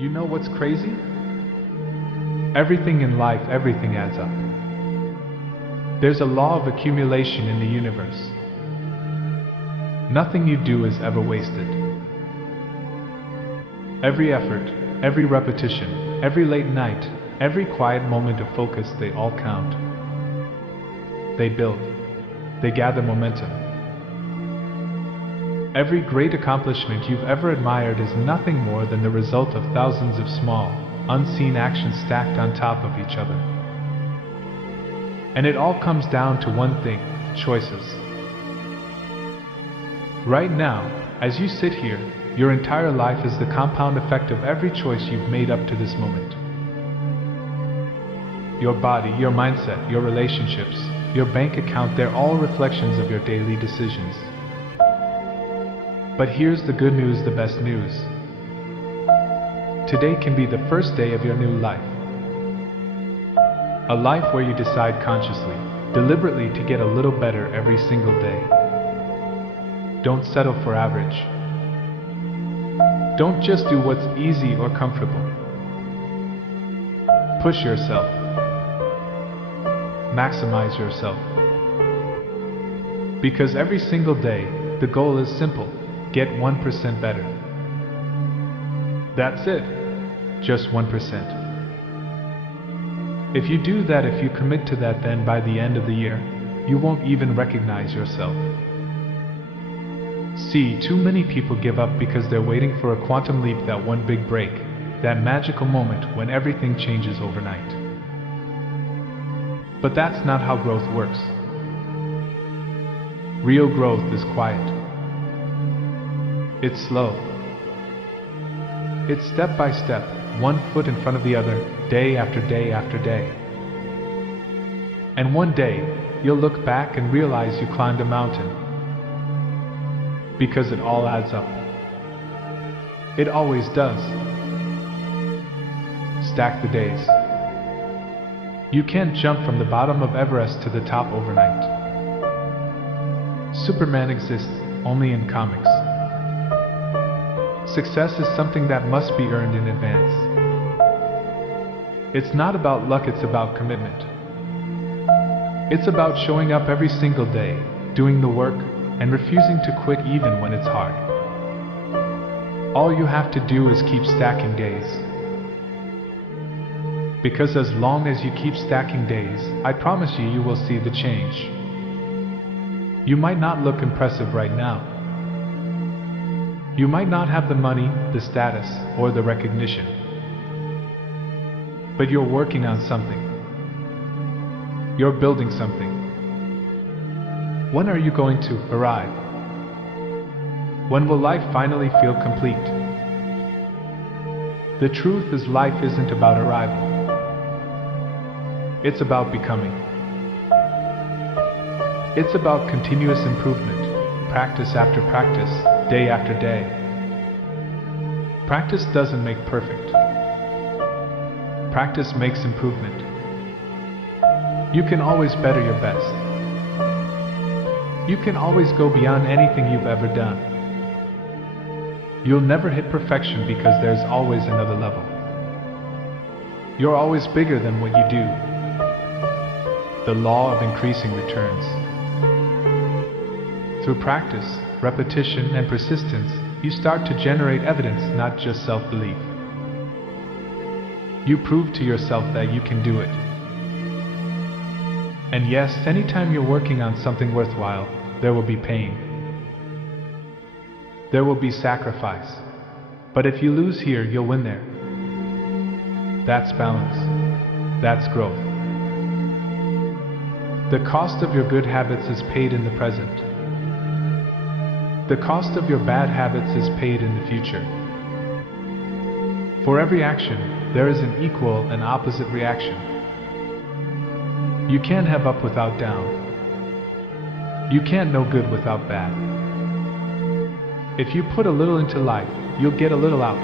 You know what's crazy? Everything in life, everything adds up. There's a law of accumulation in the universe. Nothing you do is ever wasted. Every effort, every repetition, every late night, every quiet moment of focus, they all count. They build. They gather momentum. Every great accomplishment you've ever admired is nothing more than the result of thousands of small, unseen actions stacked on top of each other. And it all comes down to one thing: choices. Right now, as you sit here, your entire life is the compound effect of every choice you've made up to this moment. Your body, your mindset, your relationships, your bank account, they're all reflections of your daily decisions. But here's the good news, the best news. Today can be the first day of your new life. A life where you decide consciously, deliberately to get a little better every single day. Don't settle for average. Don't just do what's easy or comfortable. Push yourself. Maximize yourself. Because every single day, the goal is simple: get 1% better. That's it. Just 1%. If you do that, if you commit to that, then by the end of the year, you won't even recognize yourself. See, too many people give up because they're waiting for a quantum leap, that one big break, that magical moment when everything changes overnight. But that's not how growth works. Real growth is quiet. It's slow. It's step by step, one foot in front of the other, day after day after day. And one day, you'll look back and realize you climbed a mountain. Because it all adds up. It always does. Stack the days. You can't jump from the bottom of Everest to the top overnight. Superman exists only in comics. Success is something that must be earned in advance. It's not about luck, it's about commitment. It's about showing up every single day, doing the work, and refusing to quit even when it's hard. All you have to do is keep stacking days. Because as long as you keep stacking days, I promise you, you will see the change. You might not look impressive right now. You might not have the money, the status, or the recognition. But you're working on something. You're building something. When are you going to arrive? When will life finally feel complete? The truth is, life isn't about arrival. It's about becoming. It's about continuous improvement, practice after practice, day after day. Practice doesn't make perfect. Practice makes improvement. You can always better your best. You can always go beyond anything you've ever done. You'll never hit perfection because there's always another level. You're always bigger than what you do. The law of increasing returns. Through practice, repetition, and persistence, you start to generate evidence, not just self-belief. You prove to yourself that you can do it. And yes, anytime you're working on something worthwhile, there will be pain. There will be sacrifice. But if you lose here, you'll win there. That's balance. That's growth. The cost of your good habits is paid in the present. The cost of your bad habits is paid in the future. For every action, there is an equal and opposite reaction. You can't have up without down. You can't know good without bad. If you put a little into life, you'll get a little out.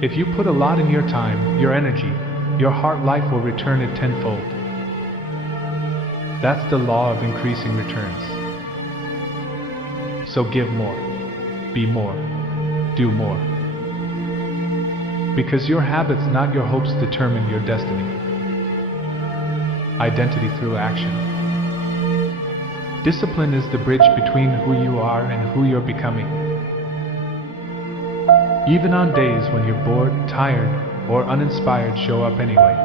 If you put a lot in your time, your energy, your heart, life will return it tenfold. That's the law of increasing returns. So give more, be more, do more. Because your habits, not your hopes, determine your destiny. Identity through action. Discipline is the bridge between who you are and who you're becoming. Even on days when you're bored, tired, or uninspired, show up anyway.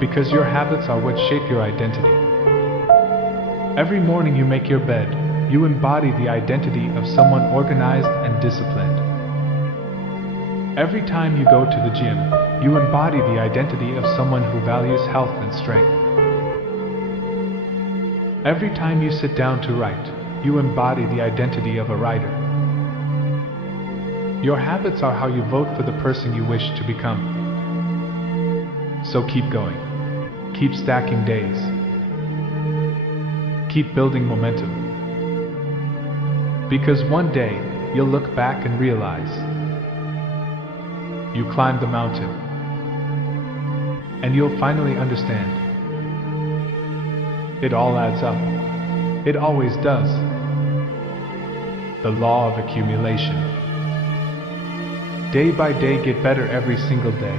Because your habits are what shape your identity. Every morning you make your bed, you embody the identity of someone organized and disciplined. Every time you go to the gym, you embody the identity of someone who values health and strength. Every time you sit down to write, you embody the identity of a writer. Your habits are how you vote for the person you wish to become. So keep going. Keep stacking days. Keep building momentum. Because one day, you'll look back and realize you climbed the mountain. And you'll finally understand. It all adds up. It always does. The law of accumulation. Day by day, get better every single day.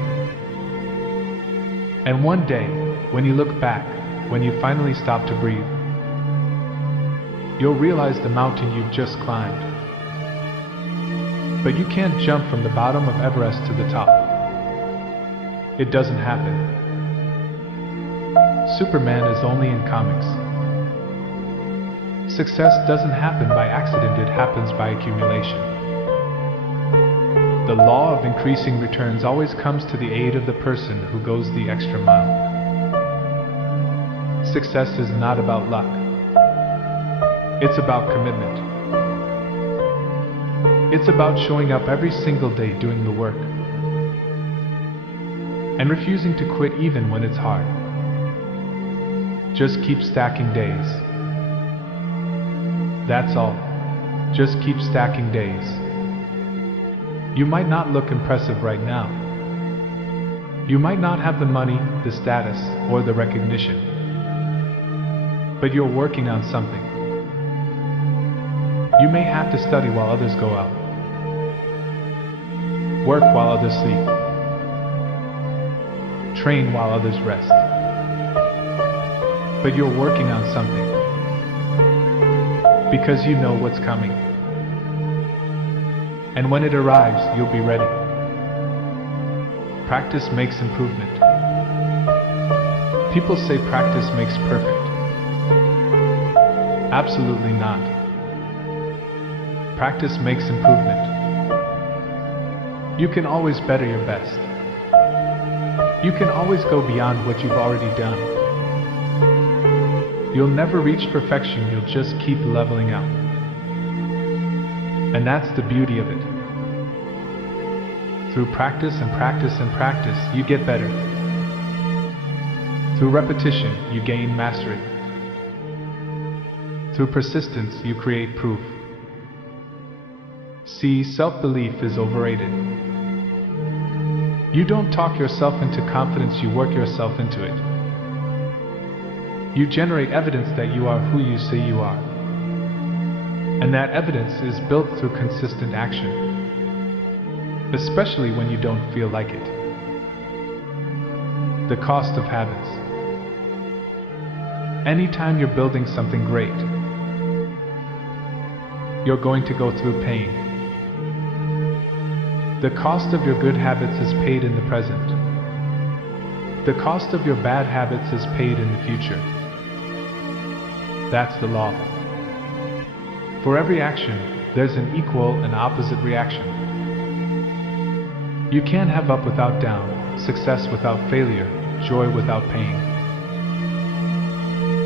And one day, when you look back, when you finally stop to breathe, you'll realize the mountain you've just climbed. But you can't jump from the bottom of Everest to the top. It doesn't happen. Superman is only in comics. Success doesn't happen by accident, it happens by accumulation. The law of increasing returns always comes to the aid of the person who goes the extra mile. Success is not about luck. It's about commitment. It's about showing up every single day doing the work. And refusing to quit even when it's hard. Just keep stacking days. That's all. Just keep stacking days. You might not look impressive right now. You might not have the money, the status, or the recognition. But you're working on something. You may have to study while others go out. Work while others sleep. Train while others rest. But you're working on something. Because you know what's coming. And when it arrives, you'll be ready. Practice makes improvement. People say practice makes perfect. Absolutely not. Practice makes improvement. You can always better your best. You can always go beyond what you've already done. You'll never reach perfection, you'll just keep leveling up. And that's the beauty of it. Through practice and practice and practice, you get better. Through repetition, you gain mastery. Through persistence, you create proof. See, self-belief is overrated. You don't talk yourself into confidence, you work yourself into it. You generate evidence that you are who you say you are. And that evidence is built through consistent action. Especially when you don't feel like it. The cost of habits. Anytime you're building something great, you're going to go through pain. The cost of your good habits is paid in the present. The cost of your bad habits is paid in the future. That's the law. For every action, there's an equal and opposite reaction. You can't have up without down, success without failure, joy without pain.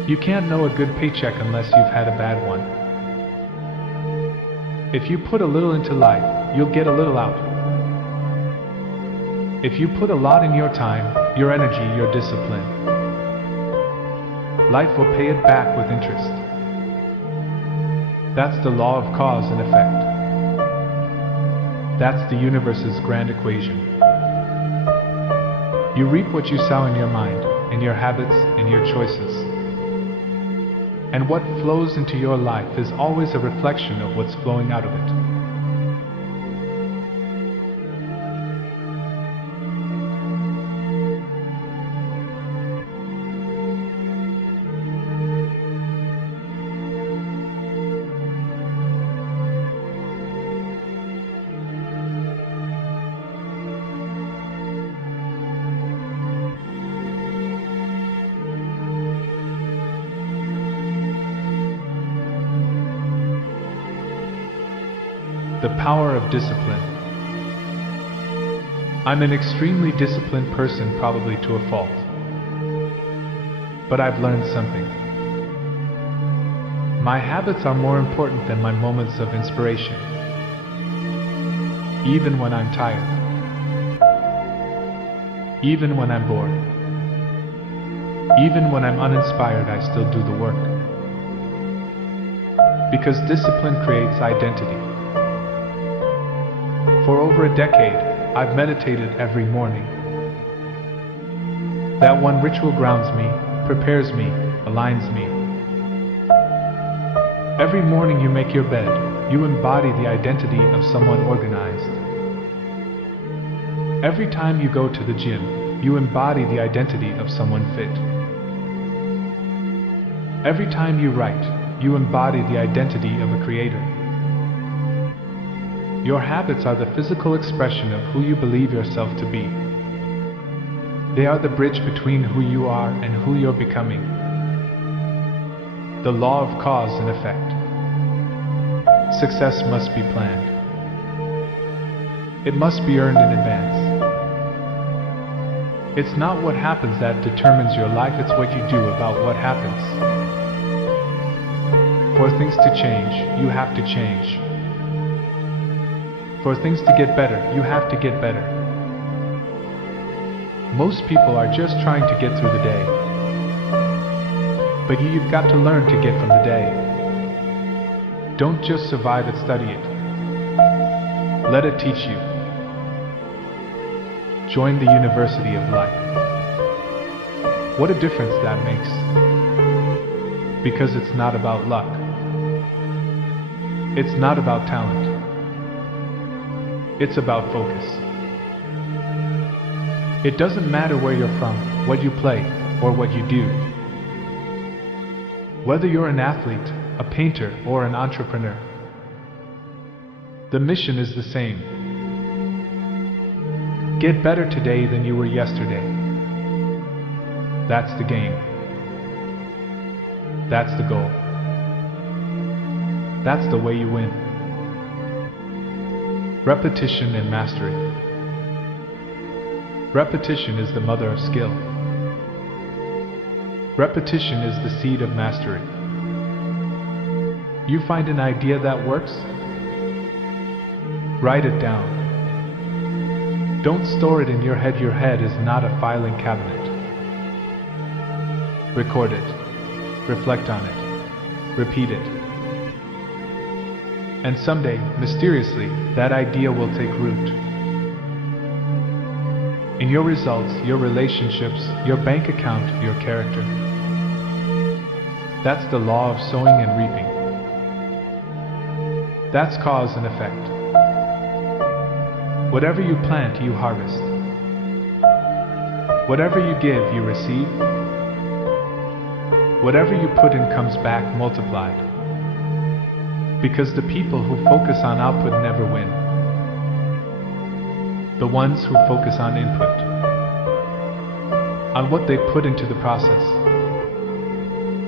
You can't know a good paycheck unless you've had a bad one. If you put a little into life, you'll get a little out. If you put a lot in your time, your energy, your discipline, life will pay it back with interest. That's the law of cause and effect. That's the universe's grand equation. You reap what you sow in your mind, in your habits, in your choices. And what flows into your life is always a reflection of what's flowing out of it. The power of discipline. I'm an extremely disciplined person, probably to a fault. But I've learned something. My habits are more important than my moments of inspiration. Even when I'm tired. Even when I'm bored. Even when I'm uninspired, I still do the work. Because discipline creates identity. For over a decade, I've meditated every morning. That one ritual grounds me, prepares me, aligns me. Every morning you make your bed, you embody the identity of someone organized. Every time you go to the gym, you embody the identity of someone fit. Every time you write, you embody the identity of a creator. Your habits are the physical expression of who you believe yourself to be. They are the bridge between who you are and who you're becoming. The law of cause and effect. Success must be planned. It must be earned in advance. It's not what happens that determines your life, it's what you do about what happens. For things to change, you have to change. For things to get better, you have to get better. Most people are just trying to get through the day. But you've got to learn to get from the day. Don't just survive it, study it. Let it teach you. Join the University of Life. What a difference that makes. Because it's not about luck. It's not about talent. It's about focus. It doesn't matter where you're from, what you play, or what you do. Whether you're an athlete, a painter, or an entrepreneur, the mission is the same. Get better today than you were yesterday. That's the game. That's the goal. That's the way you win. Repetition and mastery. Repetition is the mother of skill. Repetition is the seed of mastery. You find an idea that works? Write it down. Don't store it in your head. Your head is not a filing cabinet. Record it. Reflect on it. Repeat it. And someday, mysteriously, that idea will take root. In your results, your relationships, your bank account, your character. That's the law of sowing and reaping. That's cause and effect. Whatever you plant, you harvest. Whatever you give, you receive. Whatever you put in comes back multiplied. Because the people who focus on output never win. The ones who focus on input, on what they put into the process,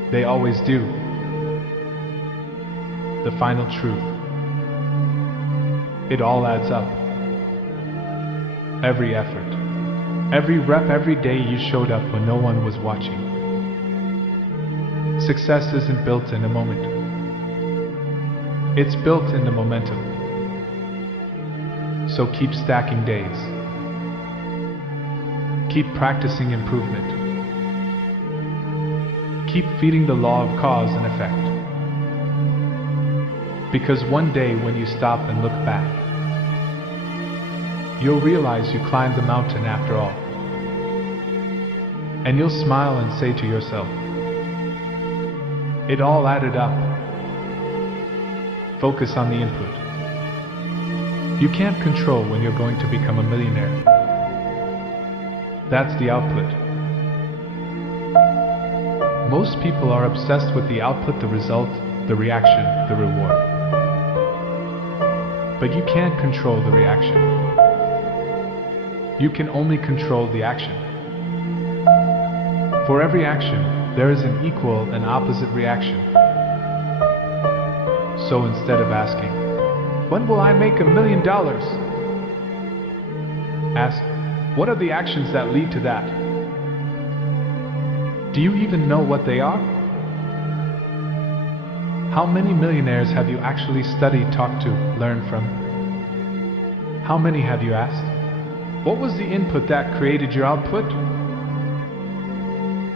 they always do. The final truth. It all adds up. Every effort, every rep, every day you showed up when no one was watching. Success isn't built in a moment. It's built in the momentum. So keep stacking days. Keep practicing improvement. Keep feeding the law of cause and effect. Because one day when you stop and look back, you'll realize you climbed the mountain after all. And you'll smile and say to yourself, it all added up. Focus on the input. You can't control when you're going to become a millionaire. That's the output. Most people are obsessed with the output, the result, the reaction, the reward. But you can't control the reaction. You can only control the action. For every action, there is an equal and opposite reaction. So instead of asking, When will I make $1 million? Ask, what are the actions that lead to that? Do you even know what they are? How many millionaires have you actually studied, talked to, learned from? How many have you asked? What was the input that created your output?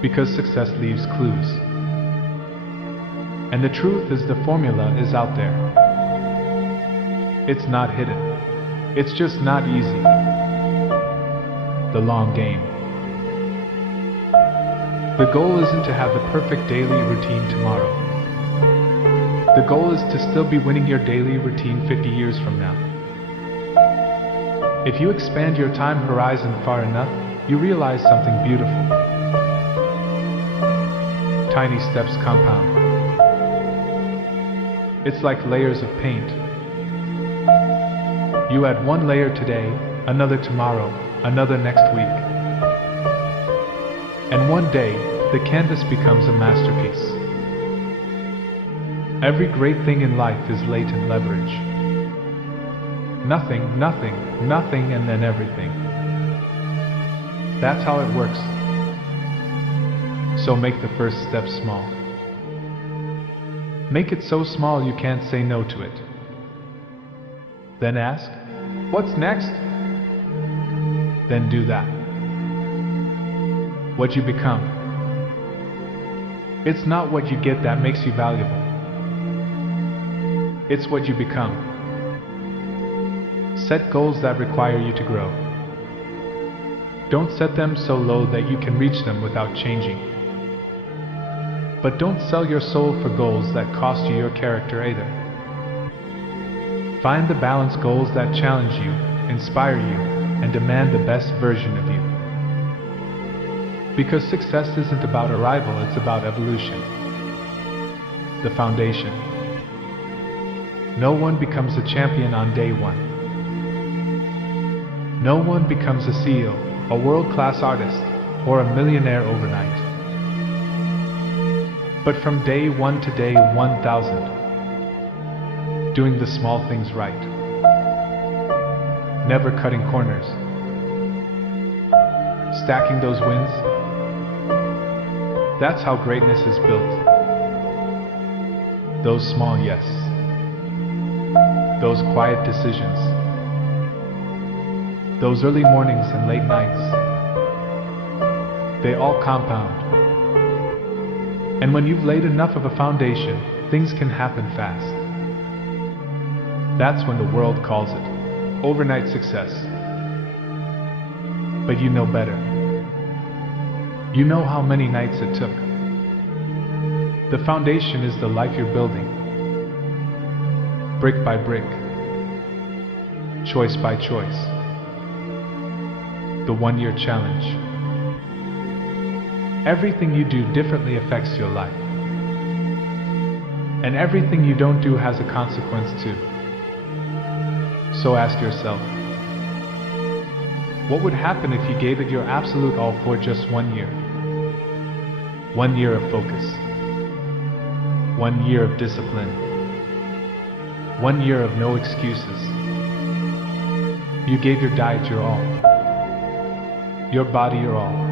Because success leaves clues. And the truth is, the formula is out there. It's not hidden. It's just not easy. The long game. The goal isn't to have the perfect daily routine tomorrow. The goal is to still be winning your daily routine 50 years from now. If you expand your time horizon far enough, you realize something beautiful. Tiny steps compound. It's like layers of paint. You add one layer today, another tomorrow, another next week. And one day, the canvas becomes a masterpiece. Every great thing in life is latent leverage. Nothing, nothing, nothing, and then everything. That's how it works. So make the first step small. Make it so small you can't say no to it. Then ask, what's next? Then do that. What you become. It's not what you get that makes you valuable. It's what you become. Set goals that require you to grow. Don't set them so low that you can reach them without changing. But don't sell your soul for goals that cost you your character either. Find the balanced goals that challenge you, inspire you, and demand the best version of you. Because success isn't about arrival, it's about evolution. The foundation. No one becomes a champion on day one. No one becomes a CEO, a world-class artist, or a millionaire overnight. But from day 1 to day 1,000, doing the small things right. Never cutting corners. Stacking those wins. That's how greatness is built. Those small yes. Those quiet decisions. Those early mornings and late nights. They all compound. And when you've laid enough of a foundation, things can happen fast. That's when the world calls it overnight success. But you know better. You know how many nights it took. The foundation is the life you're building. Brick by brick. Choice by choice. The 1-year challenge. Everything you do differently affects your life. And everything you don't do has a consequence too. So ask yourself, what would happen if you gave it your absolute all for just 1 year? 1 year of focus. 1 year of discipline. 1 year of no excuses. You gave your diet your all. Your body your all.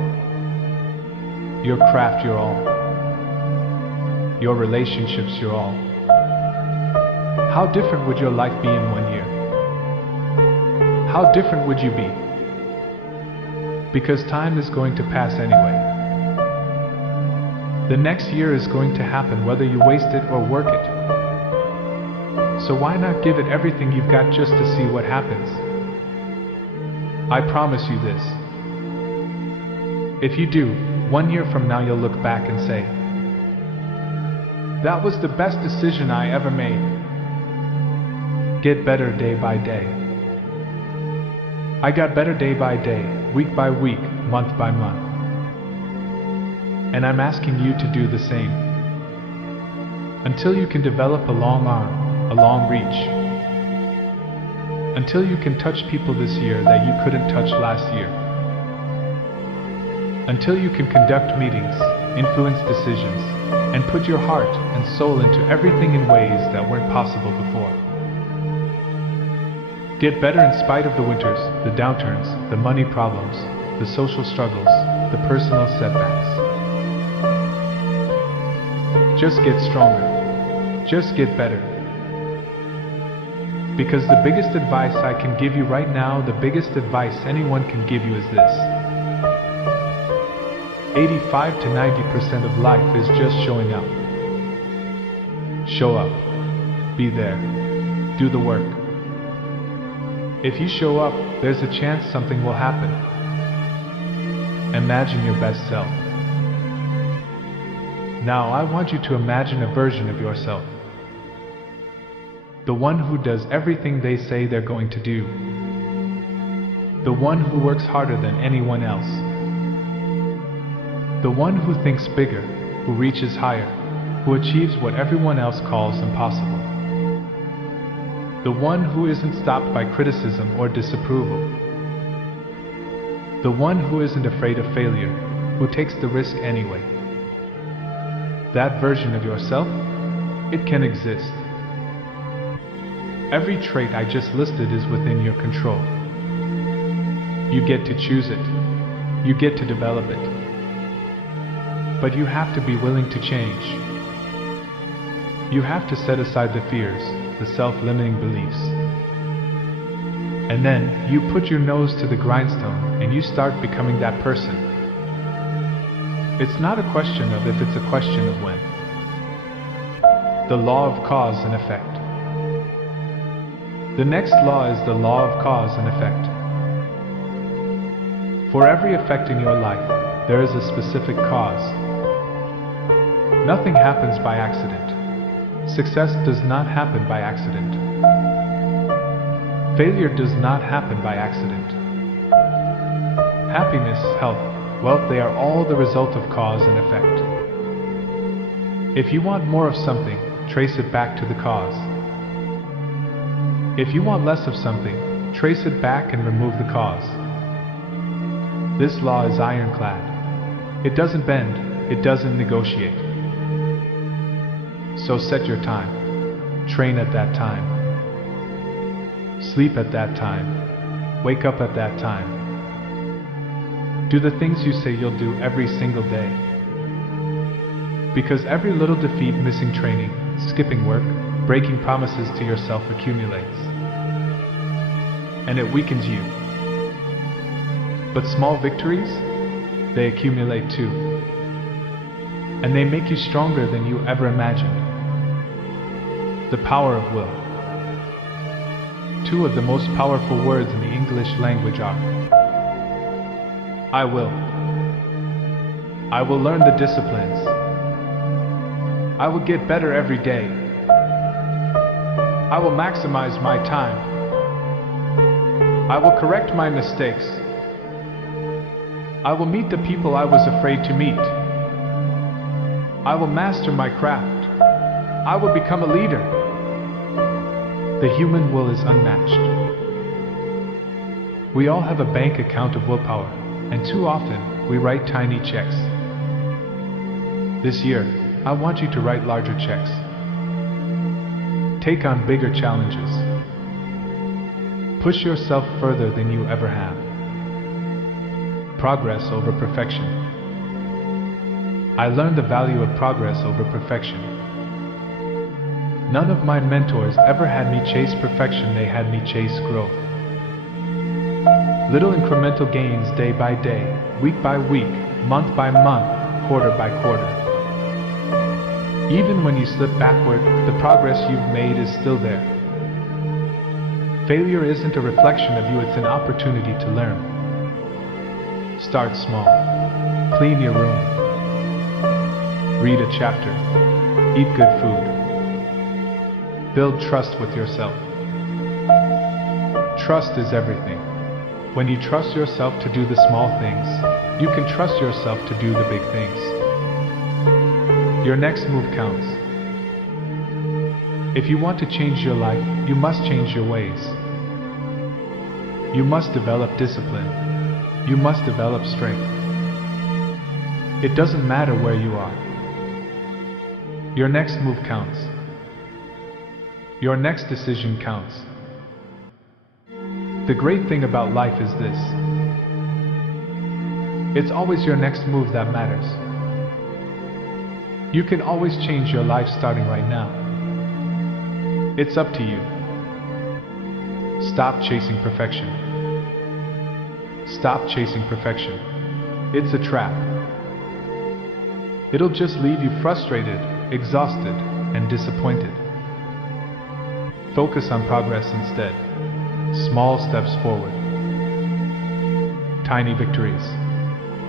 Your craft your all. Your relationships your all. How different would your life be in 1 year? How different would you be? Because time is going to pass anyway. The next year is going to happen whether you waste it or work it. So why not give it everything you've got just to see what happens? I promise you this. If you do, 1 year from now you'll look back and say, that was the best decision I ever made. Get better day by day. I got better day by day, week by week, month by month. And I'm asking you to do the same. Until you can develop a long arm, a long reach. Until you can touch people this year that you couldn't touch last year. Until you can conduct meetings, influence decisions, and put your heart and soul into everything in ways that weren't possible before. Get better in spite of the winters, the downturns, the money problems, the social struggles, the personal setbacks. Just get stronger. Just get better. Because the biggest advice I can give you right now, the biggest advice anyone can give you is this. 85 to 90% of life is just showing up. Show up. Be there. Do the work. If you show up, there's a chance something will happen. Imagine your best self. Now I want you to imagine a version of yourself. The one who does everything they say they're going to do. The one who works harder than anyone else. The one who thinks bigger, who reaches higher, who achieves what everyone else calls impossible. The one who isn't stopped by criticism or disapproval. The one who isn't afraid of failure, who takes the risk anyway. That version of yourself, it can exist. Every trait I just listed is within your control. You get to choose it. You get to develop it. But you have to be willing to change. You have to set aside the fears, the self-limiting beliefs. And then, you put your nose to the grindstone and you start becoming that person. It's not a question of if, it's a question of when. The law of cause and effect. The next law is the law of cause and effect. For every effect in your life, there is a specific cause. Nothing happens by accident. Success does not happen by accident. Failure does not happen by accident. Happiness, health, wealth, they are all the result of cause and effect. If you want more of something, trace it back to the cause. If you want less of something, trace it back and remove the cause. This law is ironclad. It doesn't bend, it doesn't negotiate. So set your time. Train at that time. Sleep at that time. Wake up at that time. Do the things you say you'll do every single day. Because every little defeat, missing training, skipping work, breaking promises to yourself accumulates. And it weakens you. But small victories, they accumulate too. And they make you stronger than you ever imagined. The power of will. Two of the most powerful words in the English language are I will. I will learn the disciplines. I will get better every day. I will maximize my time. I will correct my mistakes. I will meet the people I was afraid to meet. I will master my craft. I will become a leader. The human will is unmatched. We all have a bank account of willpower, and too often, we write tiny checks. This year, I want you to write larger checks. Take on bigger challenges. Push yourself further than you ever have. Progress over perfection. I learned the value of progress over perfection. None of my mentors ever had me chase perfection, they had me chase growth. Little incremental gains day by day, week by week, month by month, quarter by quarter. Even when you slip backward, the progress you've made is still there. Failure isn't a reflection of you, it's an opportunity to learn. Start small. Clean your room. Read a chapter. Eat good food. Build trust with yourself. Trust is everything. When you trust yourself to do the small things, you can trust yourself to do the big things. Your next move counts. If you want to change your life, you must change your ways. You must develop discipline. You must develop strength. It doesn't matter where you are. Your next move counts. Your next decision counts. The great thing about life is this. It's always your next move that matters. You can always change your life starting right now. It's up to you. Stop chasing perfection. Stop chasing perfection. It's a trap. It'll just leave you frustrated, exhausted, and disappointed. Focus on progress instead. Small steps forward. Tiny victories.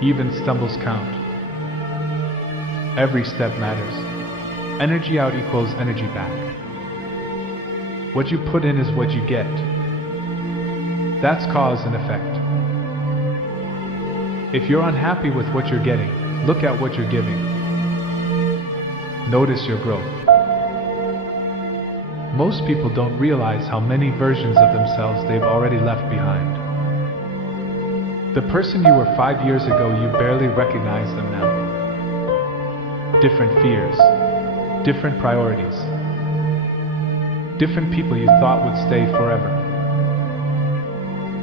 Even stumbles count. Every step matters. Energy out equals energy back. What you put in is what you get. That's cause and effect. If you're unhappy with what you're getting, look at what you're giving. Notice your growth. Most people don't realize how many versions of themselves they've already left behind. The person you were 5 years ago, you barely recognize them now. Different fears, different priorities, different people you thought would stay forever.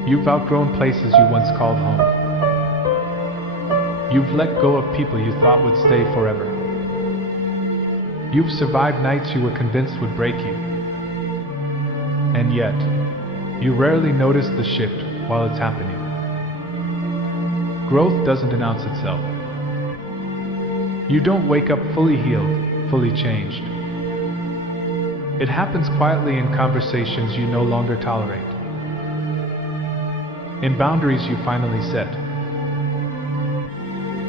You've outgrown places you once called home. You've let go of people you thought would stay forever. You've survived nights you were convinced would break you. And yet, you rarely notice the shift while it's happening. Growth doesn't announce itself. You don't wake up fully healed, fully changed. It happens quietly in conversations you no longer tolerate, in boundaries you finally set,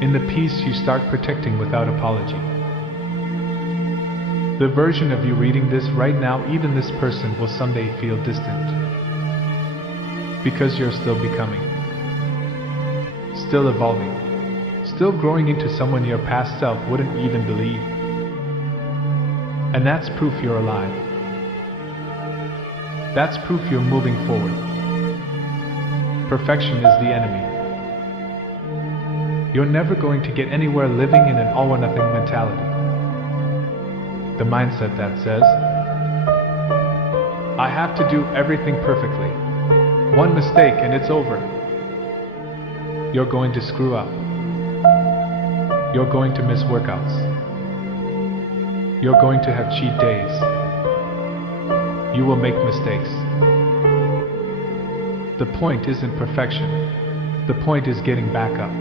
in the peace you start protecting without apology. The version of you reading this right now, even this person will someday feel distant, because you're still becoming, still evolving, still growing into someone your past self wouldn't even believe. And that's proof you're alive. That's proof you're moving forward. Perfection is the enemy. You're never going to get anywhere living in an all-or-nothing mentality. The mindset that says, I have to do everything perfectly. One mistake and it's over. You're going to screw up. You're going to miss workouts. You're going to have cheat days. You will make mistakes. The point isn't perfection. The point is getting back up.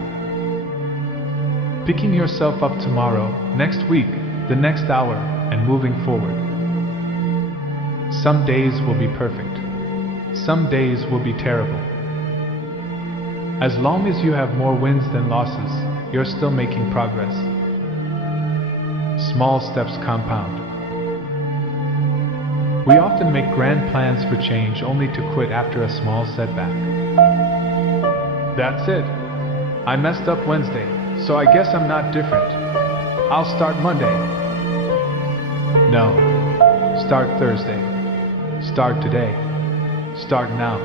Picking yourself up tomorrow, next week, the next hour, and moving forward. Some days will be perfect. Some days will be terrible. As long as you have more wins than losses, you're still making progress. Small steps compound. We often make grand plans for change only to quit after a small setback. That's it. I messed up Wednesday, so I guess I'm not different. I'll start Monday. No. Start Thursday. Start today. Start now.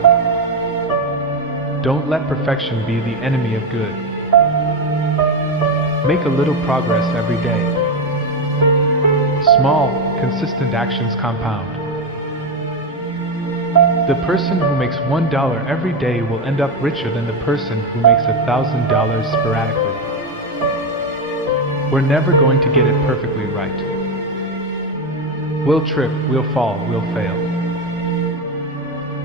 Don't let perfection be the enemy of good. Make a little progress every day. Small, consistent actions compound. The person who makes $1 every day will end up richer than the person who makes $1,000 sporadically. We're never going to get it perfectly right. We'll trip, we'll fall, we'll fail.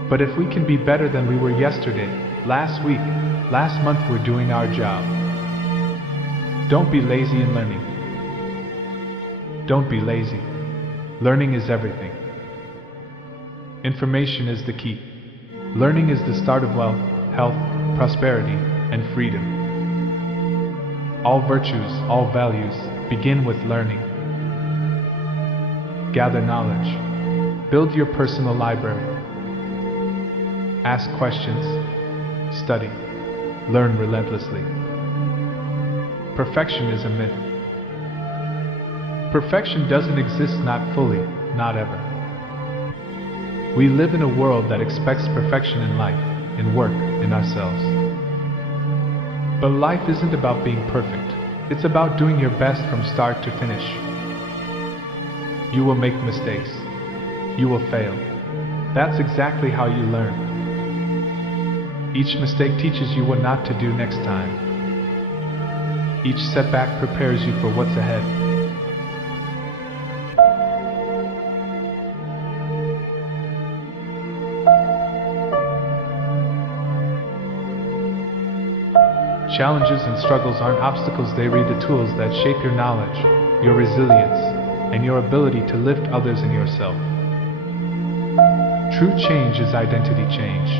But if we can be better than we were yesterday, last week, last month, we're doing our job. Don't be lazy in learning. Don't be lazy. Learning is everything. Information is the key. Learning is the start of wealth, health, prosperity, and freedom. All virtues, all values, begin with learning. Gather knowledge. Build your personal library. Ask questions. Study. Learn relentlessly. Perfection is a myth. Perfection doesn't exist, not fully, not ever. We live in a world that expects perfection in life, in work, in ourselves. But life isn't about being perfect. It's about doing your best from start to finish. You will make mistakes. You will fail. That's exactly how you learn. Each mistake teaches you what not to do next time. Each setback prepares you for what's ahead. Challenges and struggles aren't obstacles, they read the tools that shape your knowledge, your resilience, and your ability to lift others and yourself. True change is identity change.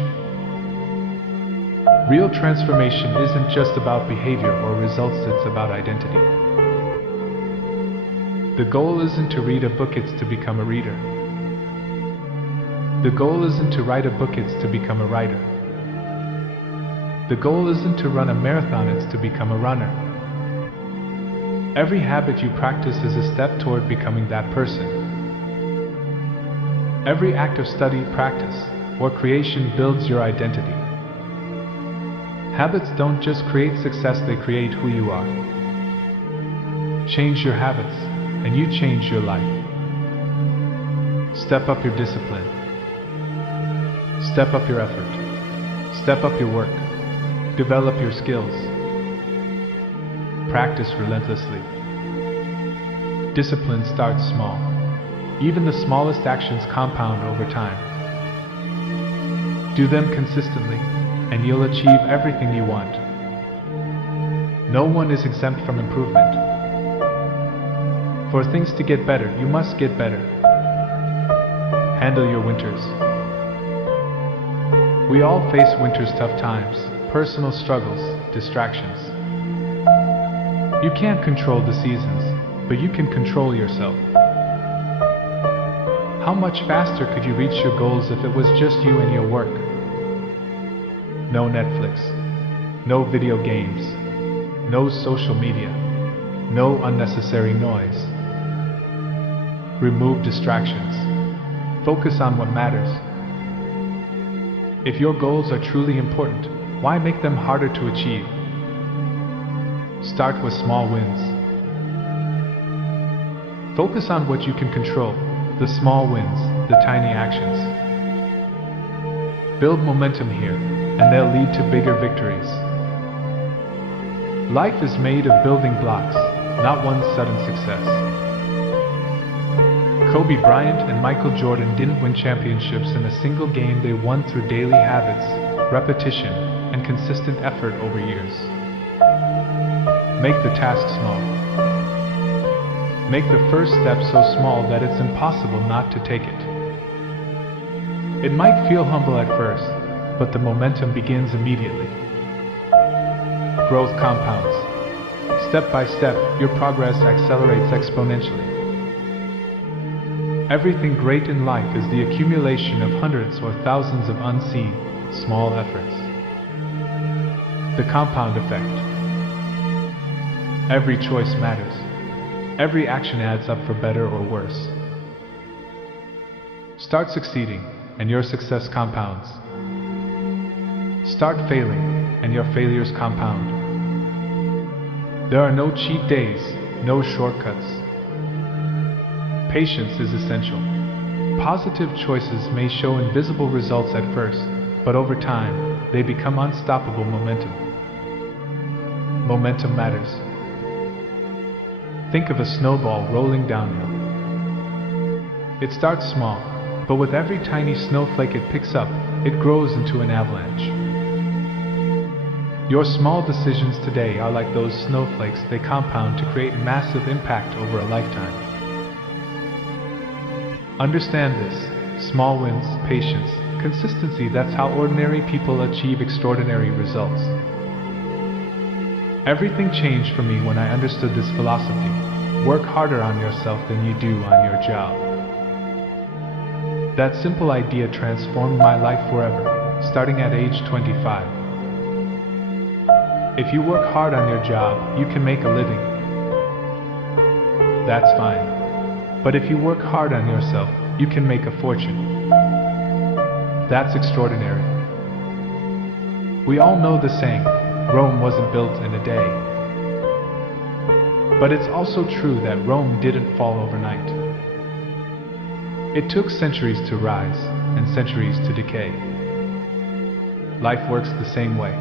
Real transformation isn't just about behavior or results, it's about identity. The goal isn't to read a book, it's to become a reader. The goal isn't to write a book, it's to become a writer. The goal isn't to run a marathon, it's to become a runner. Every habit you practice is a step toward becoming that person. Every act of study, practice, or creation builds your identity. Habits don't just create success, they create who you are. Change your habits, and you change your life. Step up your discipline. Step up your effort. Step up your work. Develop your skills. Practice relentlessly. Discipline starts small. Even the smallest actions compound over time. Do them consistently, and you'll achieve everything you want. No one is exempt from improvement. For things to get better, you must get better. Handle your winters. We all face winter's tough times. Personal struggles, distractions. You can't control the seasons, but you can control yourself. How much faster could you reach your goals if it was just you and your work? No Netflix, no video games, no social media, no unnecessary noise. Remove distractions. Focus on what matters. If your goals are truly important, why make them harder to achieve? Start with small wins. Focus on what you can control, the small wins, the tiny actions. Build momentum here, and they'll lead to bigger victories. Life is made of building blocks, not one sudden success. Kobe Bryant and Michael Jordan didn't win championships in a single game, they won through daily habits, repetition, and consistent effort over years. Make the task small. Make the first step so small that it's impossible not to take it. It might feel humble at first, but the momentum begins immediately. Growth compounds. Step by step, your progress accelerates exponentially. Everything great in life is the accumulation of hundreds or thousands of unseen, small efforts. The compound effect. Every choice matters. Every action adds up for better or worse. Start succeeding, and your success compounds. Start failing, and your failures compound. There are no cheat days, no shortcuts. Patience is essential. Positive choices may show invisible results at first, but over time, they become unstoppable momentum. Momentum matters. Think of a snowball rolling downhill. It starts small, but with every tiny snowflake it picks up, it grows into an avalanche. Your small decisions today are like those snowflakes, they compound to create massive impact over a lifetime. Understand this. Small wins, patience, consistency, that's how ordinary people achieve extraordinary results. Everything changed for me when I understood this philosophy. Work harder on yourself than you do on your job. That simple idea transformed my life forever, starting at age 25. If you work hard on your job, you can make a living. That's fine. But if you work hard on yourself, you can make a fortune. That's extraordinary. We all know the saying, Rome wasn't built in a day. But it's also true that Rome didn't fall overnight. It took centuries to rise, and centuries to decay. life works the same way.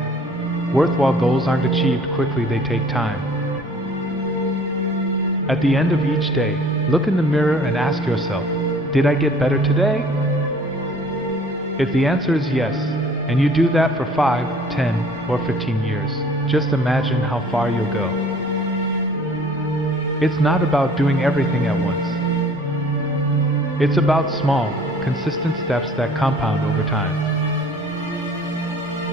Worthwhile goals aren't achieved quickly, they take time. At the end of each day, look in the mirror and ask yourself, did I get better today? If the answer is yes, and you do that for 5, 10, or 15 years, just imagine how far you'll go. It's not about doing everything at once. It's about small, consistent steps that compound over time.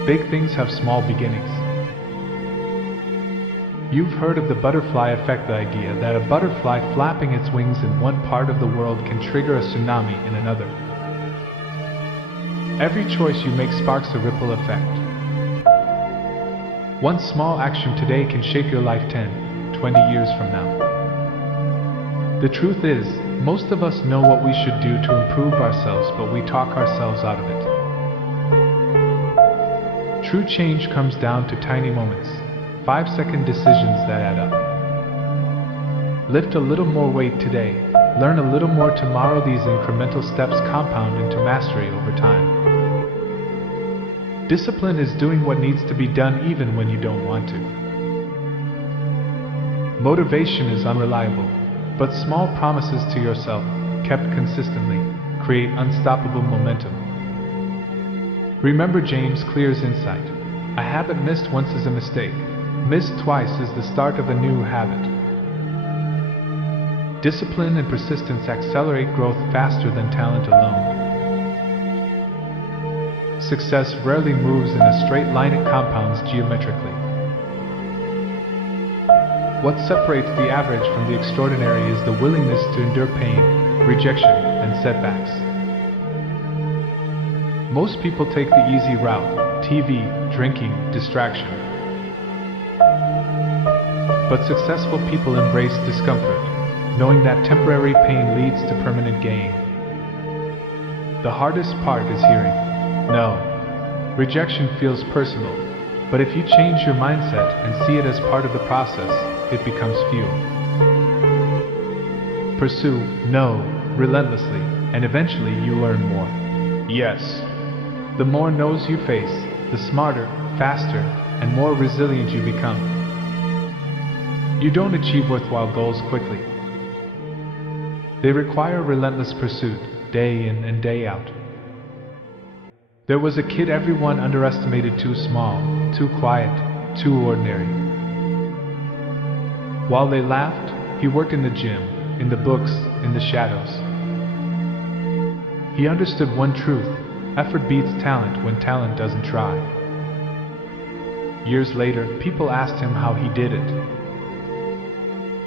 Big things have small beginnings. You've heard of the butterfly effect, the idea that a butterfly flapping its wings in one part of the world can trigger a tsunami in another. Every choice you make sparks a ripple effect. One small action today can shape your life 10, 20 years from now. The truth is, most of us know what we should do to improve ourselves, but we talk ourselves out of it. True change comes down to tiny moments, 5-second decisions that add up. Lift a little more weight today, learn a little more tomorrow. These incremental steps compound into mastery over time. Discipline is doing what needs to be done even when you don't want to. Motivation is unreliable, but small promises to yourself, kept consistently, create unstoppable momentum. Remember James Clear's insight: a habit missed once is a mistake, missed twice is the start of a new habit. Discipline and persistence accelerate growth faster than talent alone. Success rarely moves in a straight line, it compounds geometrically. What separates the average from the extraordinary is the willingness to endure pain, rejection, and setbacks. Most people take the easy route: TV, drinking, distraction. But successful people embrace discomfort, knowing that temporary pain leads to permanent gain. The hardest part is hearing no. Rejection feels personal, but if you change your mindset and see it as part of the process, it becomes fuel. Pursue no relentlessly, and eventually you learn more yes. The more no's you face, the smarter, faster, and more resilient you become. You don't achieve worthwhile goals quickly. They require relentless pursuit, day in and day out. There was a kid everyone underestimated: too small, too quiet, too ordinary. While they laughed, he worked in the gym, in the books, in the shadows. He understood one truth: effort beats talent when talent doesn't try. Years later, people asked him how he did it.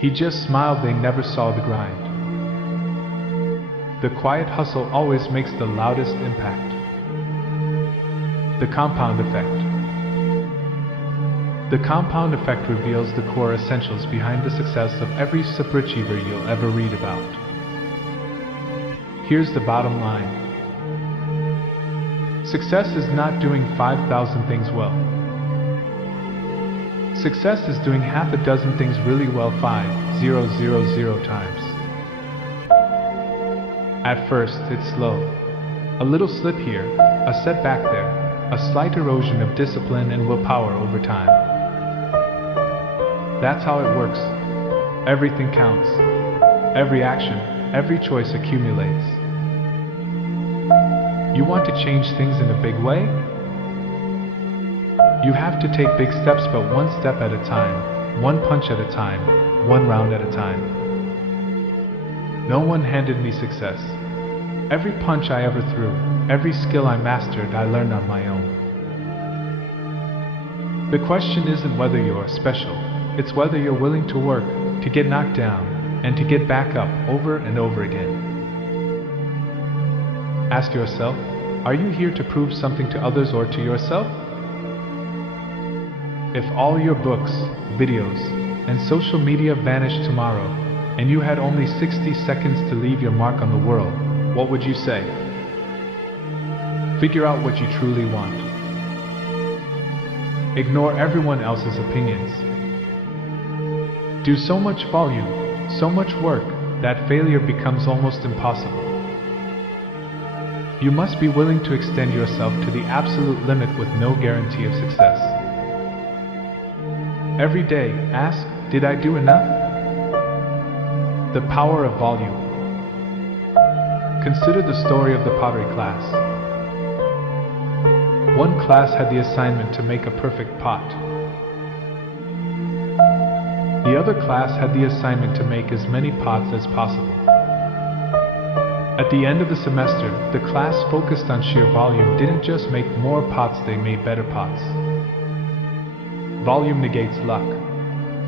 He just smiled. They never saw the grind. The quiet hustle always makes the loudest impact. The compound effect. The compound effect reveals the core essentials behind the success of every superachiever you'll ever read about. Here's the bottom line. Success is not doing 5,000 things well. Success is doing half a dozen things really well 5,000 times. At first, it's slow. A little slip here, a setback there, a slight erosion of discipline and willpower over time. That's how it works. Everything counts. Every action, every choice accumulates. You want to change things in a big way? You have to take big steps, but one step at a time, one punch at a time, one round at a time. No one handed me success. Every punch I ever threw, every skill I mastered, I learned on my own. The question isn't whether you're special, it's whether you're willing to work, to get knocked down, and to get back up over and over again. Ask yourself, are you here to prove something to others or to yourself? If all your books, videos, and social media vanished tomorrow, and you had only 60 seconds to leave your mark on the world, what would you say? Figure out what you truly want. Ignore everyone else's opinions. Do so much volume, so much work, that failure becomes almost impossible. You must be willing to extend yourself to the absolute limit with no guarantee of success. Every day, ask, did I do enough? The power of volume. Consider the story of the pottery class. One class had the assignment to make a perfect pot. The other class had the assignment to make as many pots as possible. At the end of the semester, the class focused on sheer volume didn't just make more pots, they made better pots. Volume negates luck.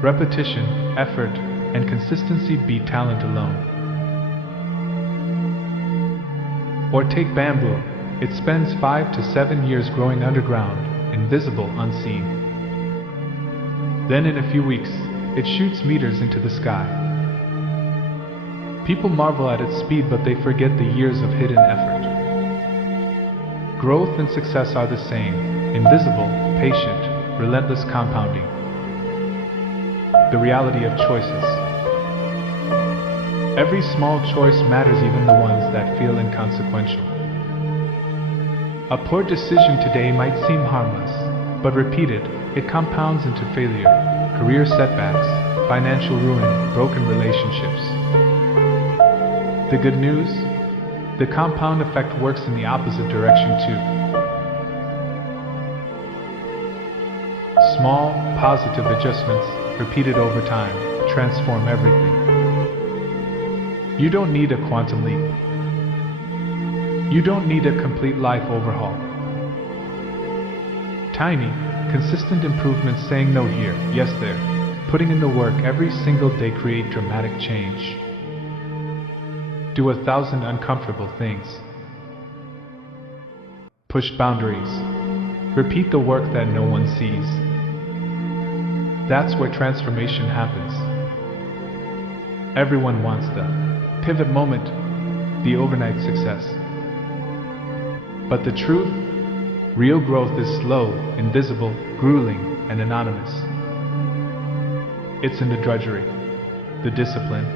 Repetition, effort, and consistency beat talent alone. Or take bamboo. It spends 5 to 7 years growing underground, invisible, unseen. Then in a few weeks, it shoots meters into the sky. People marvel at its speed, but they forget the years of hidden effort. Growth and success are the same, invisible, patient, relentless compounding. The reality of choices. Every small choice matters, even the ones that feel inconsequential. A poor decision today might seem harmless, but repeated, it compounds into failure, career setbacks, financial ruin, broken relationships. The good news? The compound effect works in the opposite direction too. Small, positive adjustments, repeated over time, transform everything. You don't need a quantum leap. You don't need a complete life overhaul. Tiny, consistent improvements, saying no here, yes there, putting in the work every single day create dramatic change. Do 1,000 uncomfortable things. Push boundaries. Repeat the work that no one sees. That's where transformation happens. Everyone wants the pivot moment, the overnight success. But the truth? Real growth is slow, invisible, grueling, and anonymous. It's in the drudgery, the discipline,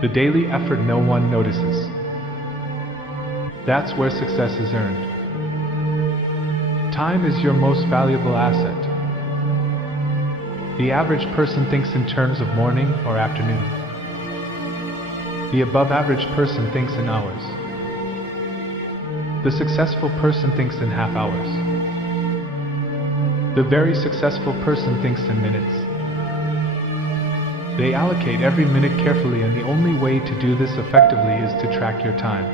the daily effort no one notices. That's where success is earned. Time is your most valuable asset. The average person thinks in terms of morning or afternoon. The above-average person thinks in hours. The successful person thinks in half hours. The very successful person thinks in minutes. They allocate every minute carefully, and the only way to do this effectively is to track your time.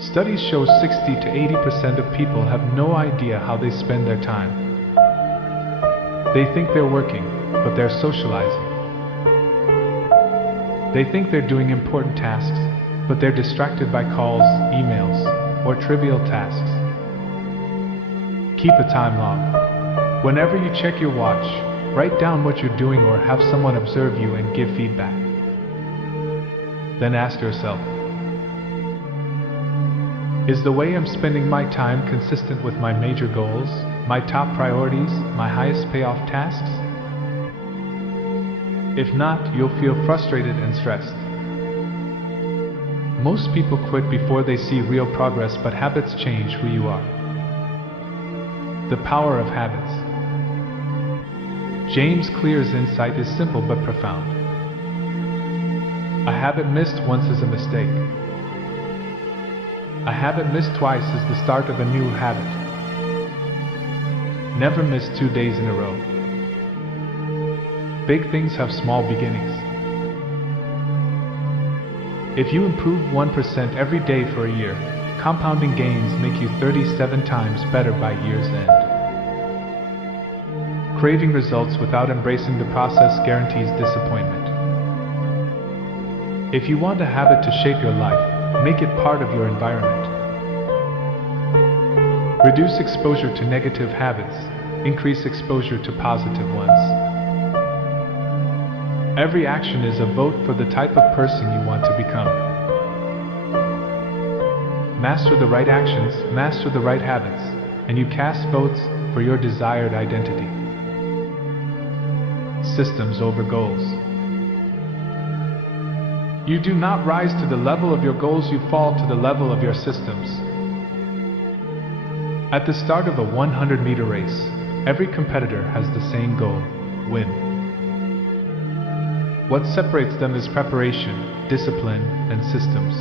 Studies show 60 to 80% of people have no idea how they spend their time. They think they're working, but they're socializing. They think they're doing important tasks, but they're distracted by calls, emails, or trivial tasks. Keep a time log. Whenever you check your watch, write down what you're doing or have someone observe you and give feedback. Then ask yourself, is the way I'm spending my time consistent with my major goals, my top priorities, my highest payoff tasks? If not, you'll feel frustrated and stressed. Most people quit before they see real progress, but habits change who you are. The power of habits. James Clear's insight is simple but profound. A habit missed once is a mistake. A habit missed twice is the start of a new habit. Never miss 2 days in a row. Big things have small beginnings. If you improve 1% every day for a year, compounding gains make you 37 times better by year's end. Craving results without embracing the process guarantees disappointment. If you want a habit to shape your life, make it part of your environment. Reduce exposure to negative habits, increase exposure to positive ones. Every action is a vote for the type of person you want to become. Master the right actions, master the right habits, and you cast votes for your desired identity. Systems over goals. You do not rise to the level of your goals, you fall to the level of your systems. At the start of a 100-meter race, every competitor has the same goal: win. What separates them is preparation, discipline, and systems.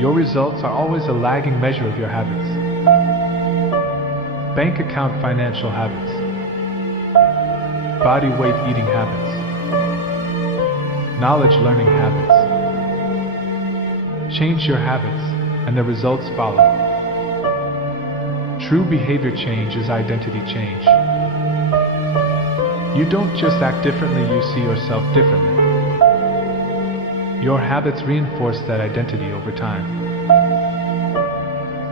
Your results are always a lagging measure of your habits. Bank account financial habits. Body weight eating habits. Knowledge learning habits. Change your habits, and the results follow. True behavior change is identity change. You don't just act differently, you see yourself differently. Your habits reinforce that identity over time.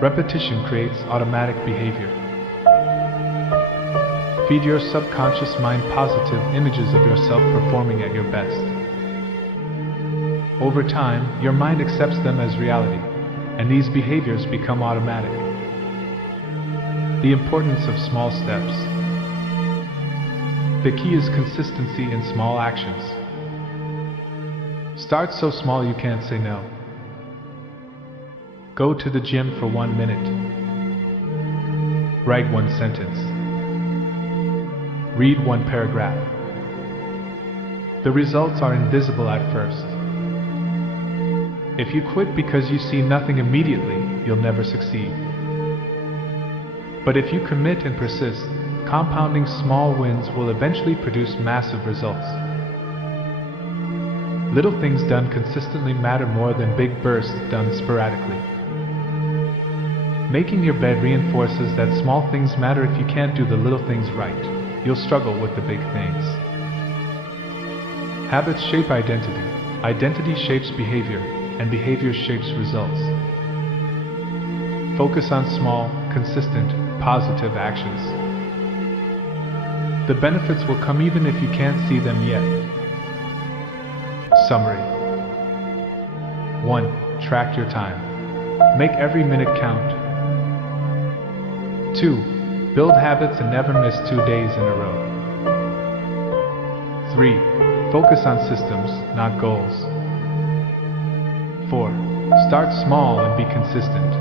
Repetition creates automatic behavior. Feed your subconscious mind positive images of yourself performing at your best. Over time, your mind accepts them as reality, and these behaviors become automatic. The importance of small steps. The key is consistency in small actions. Start so small you can't say no. Go to the gym for 1 minute. Write 1 sentence. Read 1 paragraph. The results are invisible at first. If you quit because you see nothing immediately, you'll never succeed. But if you commit and persist, compounding small wins will eventually produce massive results. Little things done consistently matter more than big bursts done sporadically. Making your bed reinforces that small things matter. If you can't do the little things right, you'll struggle with the big things. Habits shape identity, identity shapes behavior, and behavior shapes results. Focus on small, consistent, positive actions. The benefits will come even if you can't see them yet. Summary. 1. Track your time. Make every minute count. 2. Build habits and never miss 2 days in a row. 3. Focus on systems, not goals. 4. Start small and be consistent.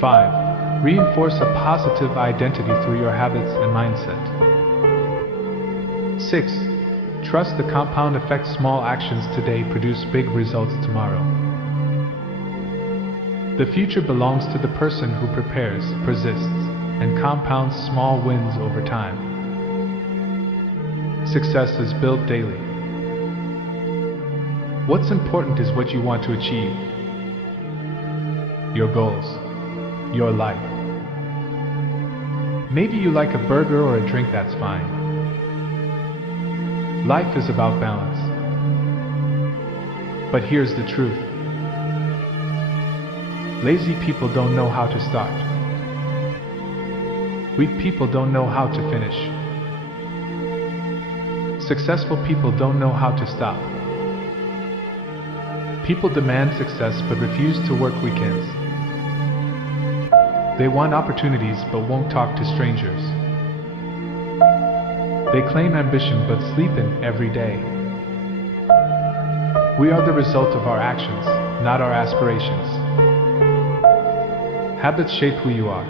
5. Reinforce a positive identity through your habits and mindset. 6. Trust the compound effect. Small actions today produce big results tomorrow. The future belongs to the person who prepares, persists, and compounds small wins over time. Success is built daily. What's important is what you want to achieve. Your goals. Your life. Maybe you like a burger or a drink, that's fine. Life is about balance. But here's the truth. Lazy people don't know how to start. Weak people don't know how to finish. Successful people don't know how to stop. People demand success but refuse to work weekends. They want opportunities but won't talk to strangers. They claim ambition but sleep in every day. We are the result of our actions, not our aspirations. Habits shape who you are.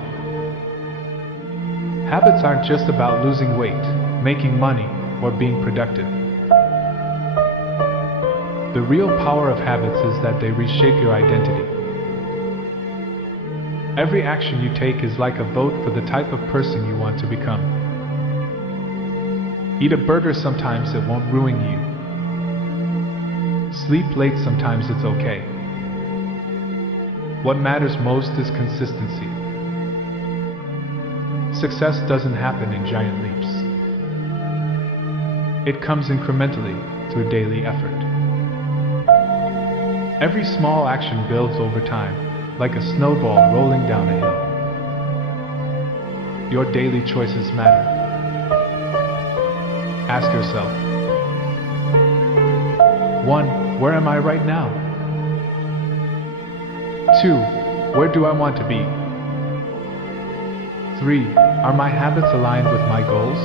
Habits aren't just about losing weight, making money, or being productive. The real power of habits is that they reshape your identity. Every action you take is like a vote for the type of person you want to become. Eat a burger, sometimes it won't ruin you. Sleep late, sometimes it's okay. What matters most is consistency. Success doesn't happen in giant leaps. It comes incrementally through daily effort. Every small action builds over time, like a snowball rolling down a hill. Your daily choices matter. Ask yourself, 1. Where am I right now? 2. Where do I want to be? 3. Are my habits aligned with my goals?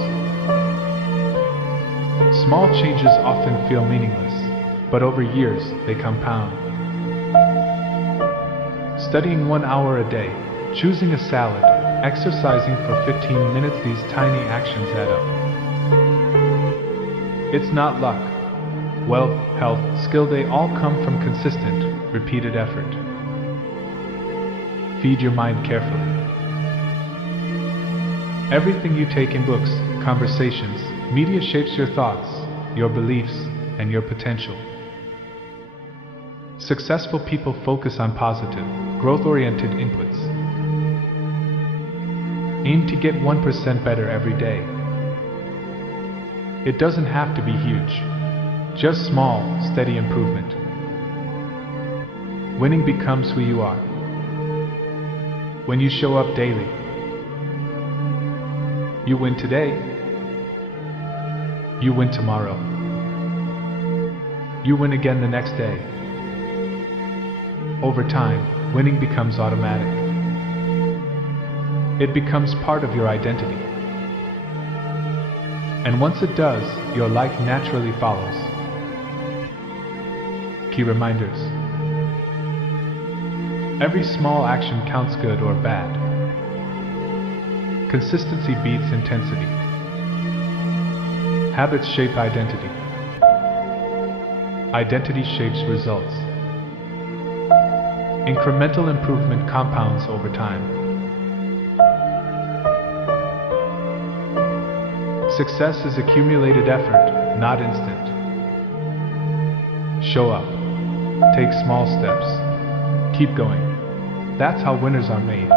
Small changes often feel meaningless, but over years they compound. Studying 1 hour a day, choosing a salad, exercising for 15 minutes, these tiny actions add up. It's not luck. Wealth, health, skill, they all come from consistent, repeated effort. Feed your mind carefully. Everything you take in books, conversations, media shapes your thoughts, your beliefs, and your potential. Successful people focus on positive, growth-oriented inputs. Aim to get 1% better every day. It doesn't have to be huge, just small, steady improvement. Winning becomes who you are. When you show up daily, you win today, you win tomorrow, you win again the next day. Over time, winning becomes automatic. It becomes part of your identity. And once it does, your life naturally follows. Key reminders. Every small action counts, good or bad. Consistency beats intensity. Habits shape identity. Identity shapes results. Incremental improvement compounds over time. Success is accumulated effort, not instant. Show up. Take small steps. Keep going. That's how winners are made.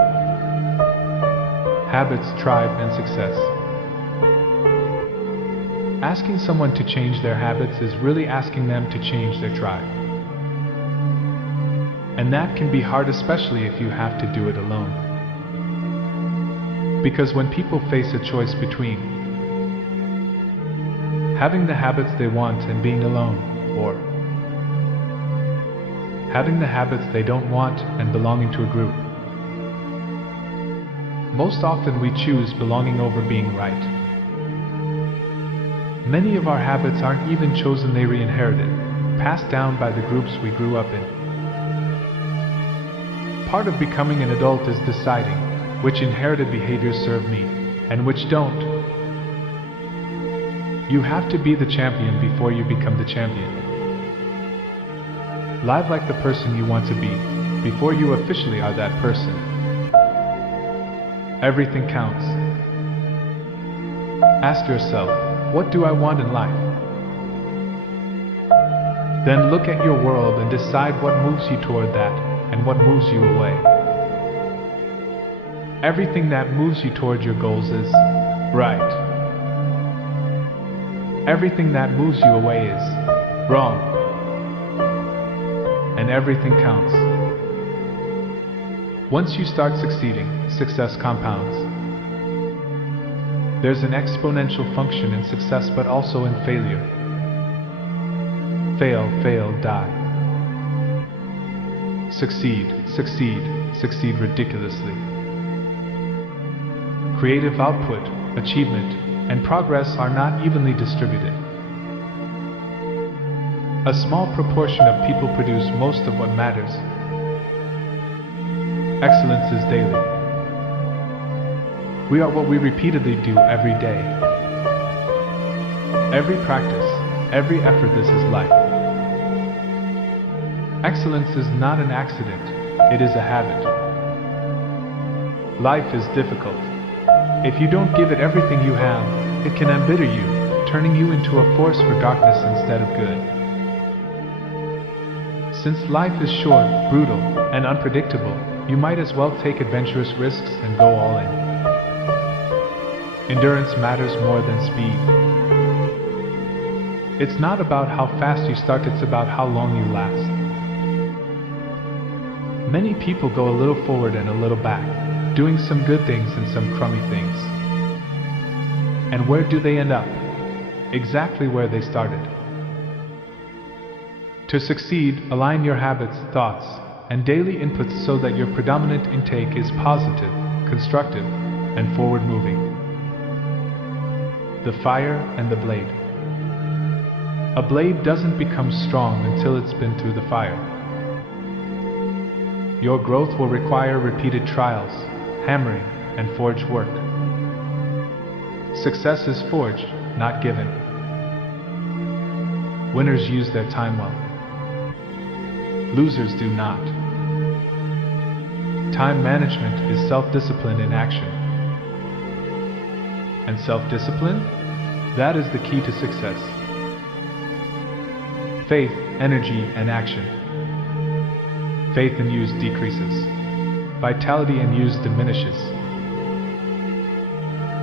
Habits thrive in success. Asking someone to change their habits is really asking them to change their tribe. And that can be hard, especially if you have to do it alone. Because when people face a choice between having the habits they want and being alone, or having the habits they don't want and belonging to a group, most often we choose belonging over being right. Many of our habits aren't even chosen, they re-inherited, passed down by the groups we grew up in. Part of becoming an adult is deciding which inherited behaviors serve me and which don't. You have to be the champion before you become the champion. Live like the person you want to be before you officially are that person. Everything counts. Ask yourself, what do I want in life? Then look at your world and decide what moves you toward that and what moves you away. Everything that moves you toward your goals is right. Everything that moves you away is wrong. And everything counts. Once you start succeeding, success compounds. There's an exponential function in success, but also in failure. Fail, fail, die. Succeed, succeed, succeed ridiculously. Creative output, achievement, and progress are not evenly distributed. A small proportion of people produce most of what matters. Excellence is daily. We are what we repeatedly do every day. Every practice, every effort, this is life. Excellence is not an accident, it is a habit. Life is difficult. If you don't give it everything you have, it can embitter you, turning you into a force for darkness instead of good. Since life is short, brutal, and unpredictable, you might as well take adventurous risks and go all in. Endurance matters more than speed. It's not about how fast you start, it's about how long you last. Many people go a little forward and a little back, doing some good things and some crummy things. And where do they end up? Exactly where they started. To succeed, align your habits, thoughts, and daily inputs so that your predominant intake is positive, constructive, and forward-moving. The fire and the blade. A blade doesn't become strong until it's been through the fire. Your growth will require repeated trials, hammering, and forged work. Success is forged, not given. Winners use their time well. Losers do not. Time management is self-discipline in action. And self-discipline? That is the key to success. Faith, energy, and action. Faith in use decreases. Vitality in use diminishes.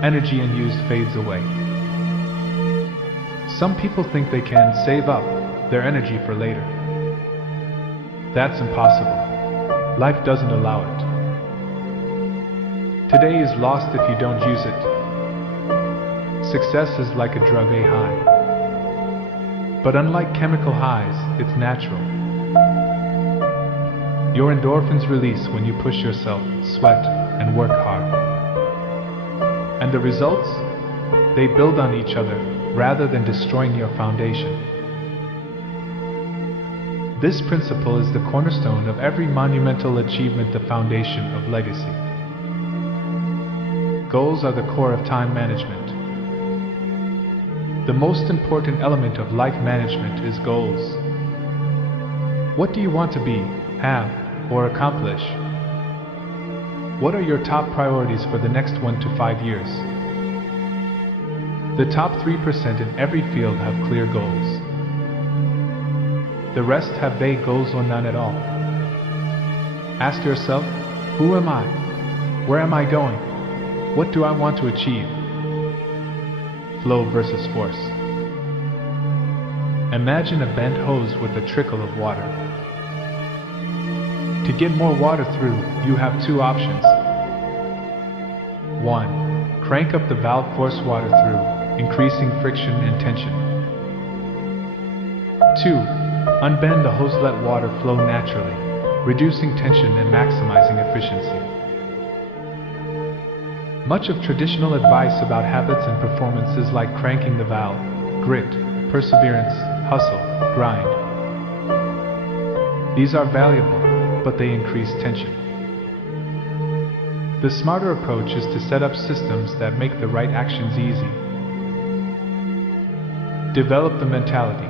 Energy in use fades away. Some people think they can save up their energy for later. That's impossible. Life doesn't allow it. Today is lost if you don't use it. Success is like a drug A high. But unlike chemical highs, it's natural. Your endorphins release when you push yourself, sweat, and work hard. And the results? They build on each other rather than destroying your foundation. This principle is the cornerstone of every monumental achievement, the foundation of legacy. Goals are the core of time management. The most important element of life management is goals. What do you want to be, have, or accomplish? What are your top priorities for the next 1 to 5 years? The top 3% in every field have clear goals. The rest have vague goals or none at all. Ask yourself, who am I? Where am I going? What do I want to achieve? Flow versus force. Imagine a bent hose with a trickle of water. To get more water through, you have two options. 1. Crank up the valve, force water through, increasing friction and tension. 2. Unbend the hose, let water flow naturally, reducing tension and maximizing efficiency. Much of traditional advice about habits and performance is like cranking the valve: grit, perseverance, hustle, grind. These are valuable, but they increase tension. The smarter approach is to set up systems that make the right actions easy. Develop the mentality: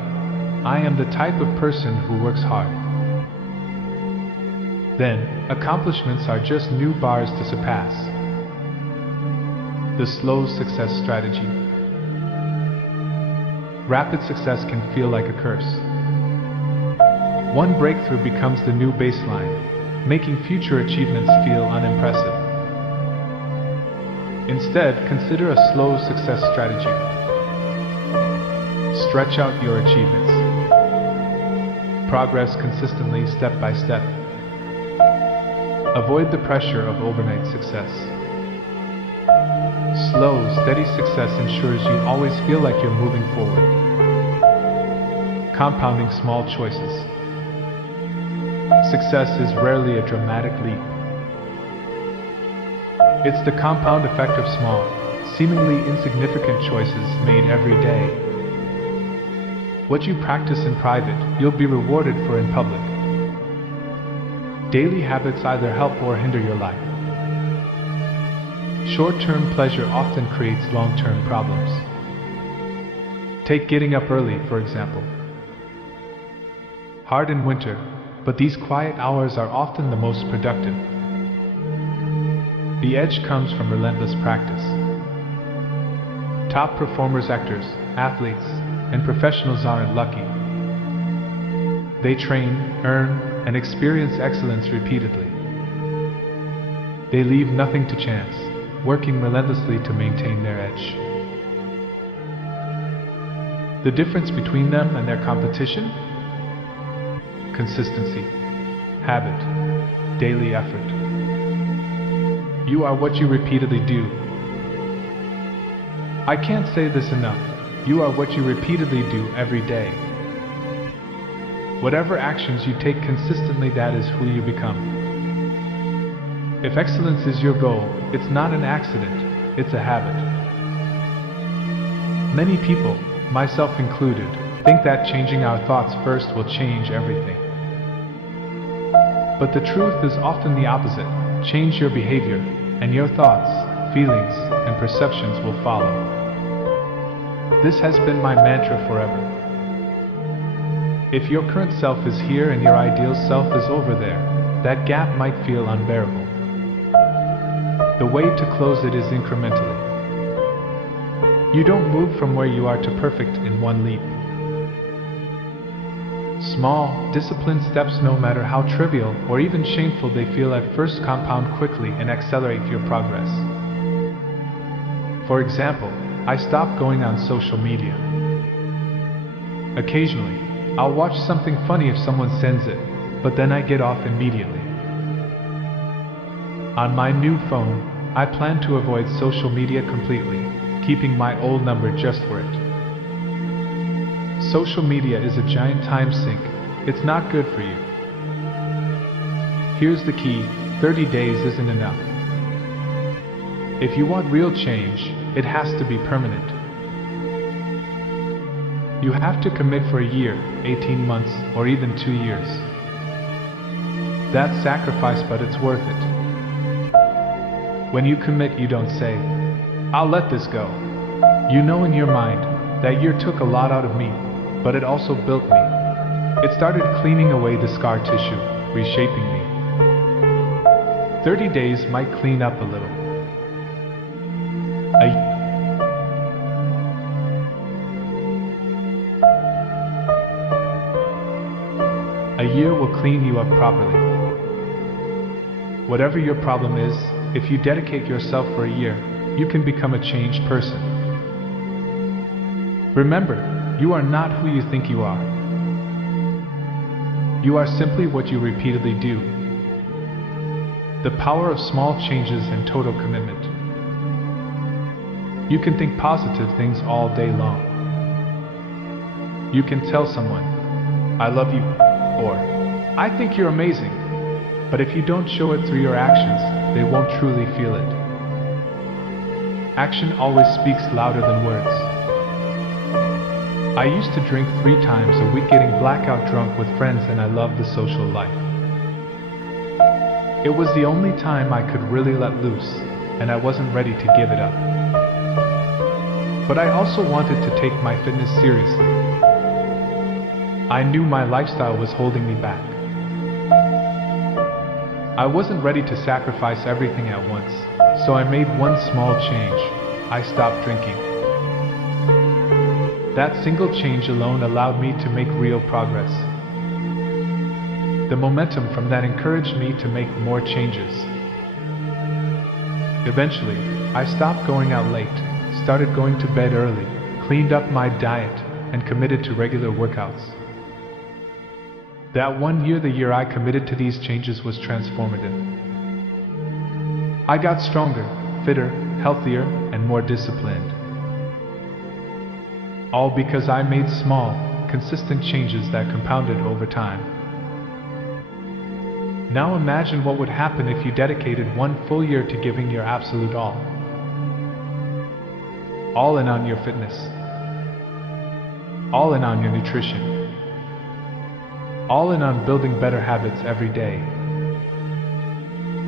I am the type of person who works hard. Then, accomplishments are just new bars to surpass. The slow success strategy. Rapid success can feel like a curse. One breakthrough becomes the new baseline, making future achievements feel unimpressive. Instead, consider a slow success strategy. Stretch out your achievements. Progress consistently, step by step. Avoid the pressure of overnight success. Slow, steady success ensures you always feel like you're moving forward. Compounding small choices. Success is rarely a dramatic leap. It's the compound effect of small, seemingly insignificant choices made every day. What you practice in private, you'll be rewarded for in public. Daily habits either help or hinder your life. Short-term pleasure often creates long-term problems. Take getting up early, for example. Hard in winter, but these quiet hours are often the most productive. The edge comes from relentless practice. Top performers, actors, athletes, and professionals aren't lucky. They train, earn, and experience excellence repeatedly. They leave nothing to chance, working relentlessly to maintain their edge. The difference between them and their competition? Consistency, habit, daily effort. You are what you repeatedly do. I can't say this enough. You are what you repeatedly do every day. Whatever actions you take consistently, that is who you become. If excellence is your goal, it's not an accident, it's a habit. Many people, myself included, think that changing our thoughts first will change everything. But the truth is often the opposite. Change your behavior, and your thoughts, feelings, and perceptions will follow. This has been my mantra forever. If your current self is here and your ideal self is over there, that gap might feel unbearable. The way to close it is incrementally. You don't move from where you are to perfect in one leap. Small, disciplined steps, no matter how trivial or even shameful they feel at first, compound quickly and accelerate your progress. For example, I stopped going on social media. Occasionally, I'll watch something funny if someone sends it, but then I get off immediately. On my new phone, I plan to avoid social media completely, keeping my old number just for it. Social media is a giant time sink. It's not good for you. Here's the key: 30 days isn't enough. If you want real change, it has to be permanent. You have to commit for a year, 18 months, or even 2 years. That's sacrifice, but it's worth it. When you commit, you don't say, "I'll let this go." You know in your mind, that year took a lot out of me, but it also built me. It started cleaning away the scar tissue, reshaping me. 30 days might clean up a little. A year will clean you up properly. Whatever your problem is, if you dedicate yourself for a year, you can become a changed person. Remember, you are not who you think you are. You are simply what you repeatedly do. The power of small changes and total commitment. You can think positive things all day long. You can tell someone, "I love you," or "I think you're amazing." But if you don't show it through your actions, they won't truly feel it. Action always speaks louder than words. I used to drink 3 times a week, getting blackout drunk with friends, and I loved the social life. It was the only time I could really let loose, and I wasn't ready to give it up. But I also wanted to take my fitness seriously. I knew my lifestyle was holding me back. I wasn't ready to sacrifice everything at once, so I made one small change. I stopped drinking. That single change alone allowed me to make real progress. The momentum from that encouraged me to make more changes. Eventually, I stopped going out late, started going to bed early, cleaned up my diet, and committed to regular workouts. That 1 year, the year I committed to these changes, was transformative. I got stronger, fitter, healthier, and more disciplined. All because I made small, consistent changes that compounded over time. Now imagine what would happen if you dedicated 1 full year to giving your absolute all. All in on your fitness. All in on your nutrition. All in on building better habits every day.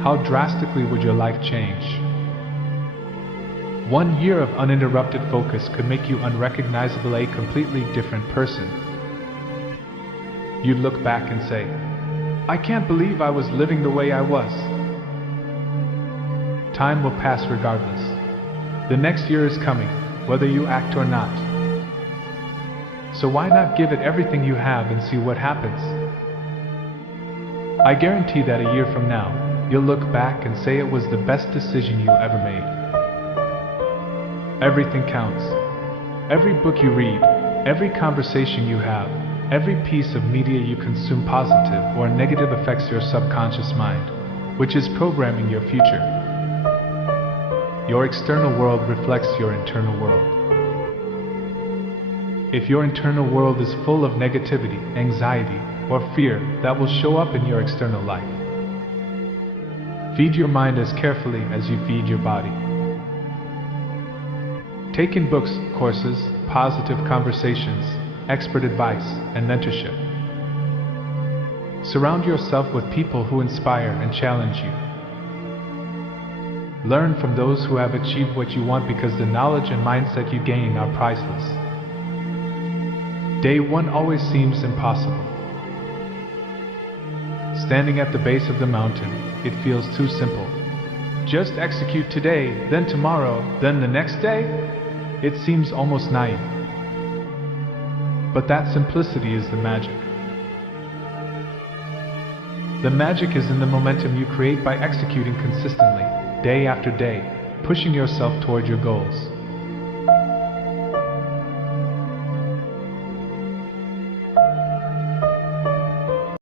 How drastically would your life change? 1 year of uninterrupted focus could make you unrecognizable, a completely different person. You'd look back and say, "I can't believe I was living the way I was." Time will pass regardless. The next year is coming, whether you act or not. So why not give it everything you have and see what happens? I guarantee that a year from now, you'll look back and say it was the best decision you ever made. Everything counts. Every book you read, every conversation you have, every piece of media you consume, positive or negative, affects your subconscious mind, which is programming your future. Your external world reflects your internal world. If your internal world is full of negativity, anxiety, or fear, that will show up in your external life. Feed your mind as carefully as you feed your body. Take in books, courses, positive conversations, expert advice, and mentorship. Surround yourself with people who inspire and challenge you. Learn from those who have achieved what you want, because the knowledge and mindset you gain are priceless. Day 1 always seems impossible. Standing at the base of the mountain, it feels too simple. Just execute today, then tomorrow, then the next day? It seems almost naive. But that simplicity is the magic. The magic is in the momentum you create by executing consistently, day after day, pushing yourself toward your goals.